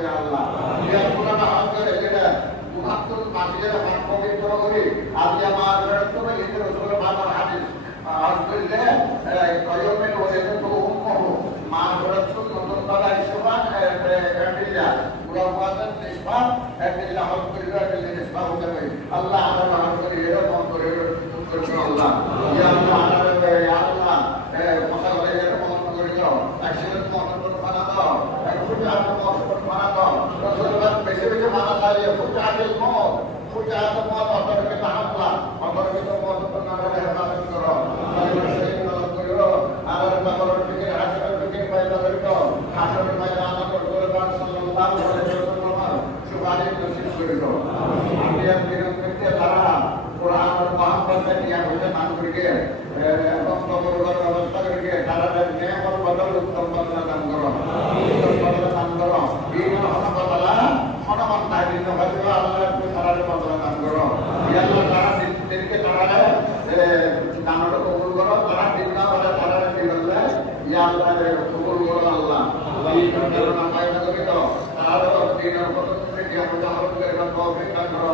করে আল্লাহ ইয়া কোরআন আহমদের যেটা গুনাহতুল মাসিদের হক পবিত্র করে আল্লাহ আমার রসুল ইতে রসুল বাবার হাদিস আলহামদুলিল্লাহ কয়মের ওয়াজে তো উম্মহ মা রসুল নতুন বাবা ইসবান এন্ডিলা গুলামাতের নিসবাত এন্ডিলা হক পরিবার এন্ডিলা নিসবাত হতে হবে আল্লাহ আমার হক করে এরকম করে আল্লাহ ইয়া আল্লাহ ইয়া আল্লাহ কথা বলে এরকম করে দাও অ্যাক্সিডেন্ট মত বানা দাও ফুটাত মত বানা দাও রসুলবাদ বেশি বেশি মানা চালিয়ে ফুটাতের মত ফুটাত মত অতর্কে তাহাল্লা অতর্কে তো মত নামে হেফাজত করো করো আর বাবার থেকে হাসরের থেকে পয়দা করো হাসরের পয়দা আমাদের রসুলবাদ সাল্লাল্লাহু আলাইহি ওয়াসাল্লাম সুবহানাহু নসিব করো আমি আর দিনের মধ্যে তারা কোরআন আর মুহাম্মদকে নিয়ে বসে মানুষকে এবং কবর ব্যবস্থা করে তারা নিয়মত বদল উত্তম বদলা দান করো উত্তম বদলা দান করো এই হনা বদলা হনুমান তাহিন হযরত আল্লাহকে তারা বদলা দান করো ইয়া আল্লাহ তারা দিনকে তারা দানটা কবুল করো তারা দিন না বলে তারা দিলে ইয়া আল্লাহ কবুল করো আল্লাহ এই কারণে নামাজ করে দাও তারা দিনের পথে যে আমরা হরফ করে তৌফিক দান করো